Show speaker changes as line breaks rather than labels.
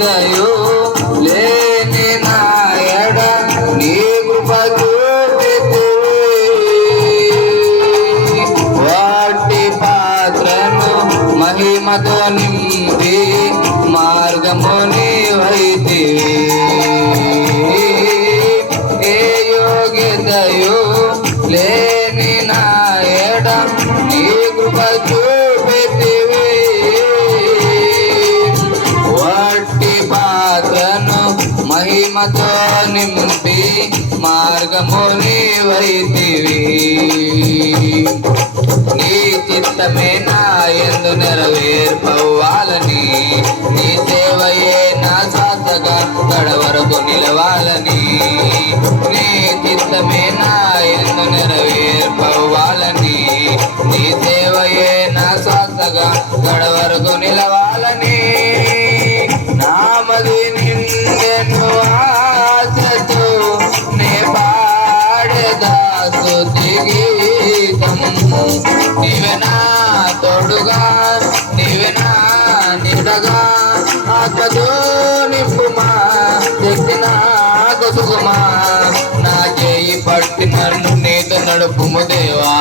దయో లేని నాయడ నీ కృప వాటి పాత్రను మహిమతో నింపి మార్గము నీవైతివి. ఏ యోగ్యతయో లేని నాయడ నీ కృప చూపితివి నింపి మార్గము వైతివి. నీ చిత్తమే నా ఎందు నెరవేర్పవ్వాలని నీ సేవయే నా సాతగా గడవరకు నిలవాలని. నీ చిత్తమే నా ఎందు నెరవేర్పవ్వాలని నీ సేవయే నా సాధగా తడవరకు నిలవాలని నామది ఆశతో నే పాడేదా స్తుతి గీతం నీవే నా తోడుగా నీవే నా నిడగా. ఆత్మతో నింపుమా శక్తి నాకు నా చేయి పట్టి నన్ను నీతో నడుపుము దేవా.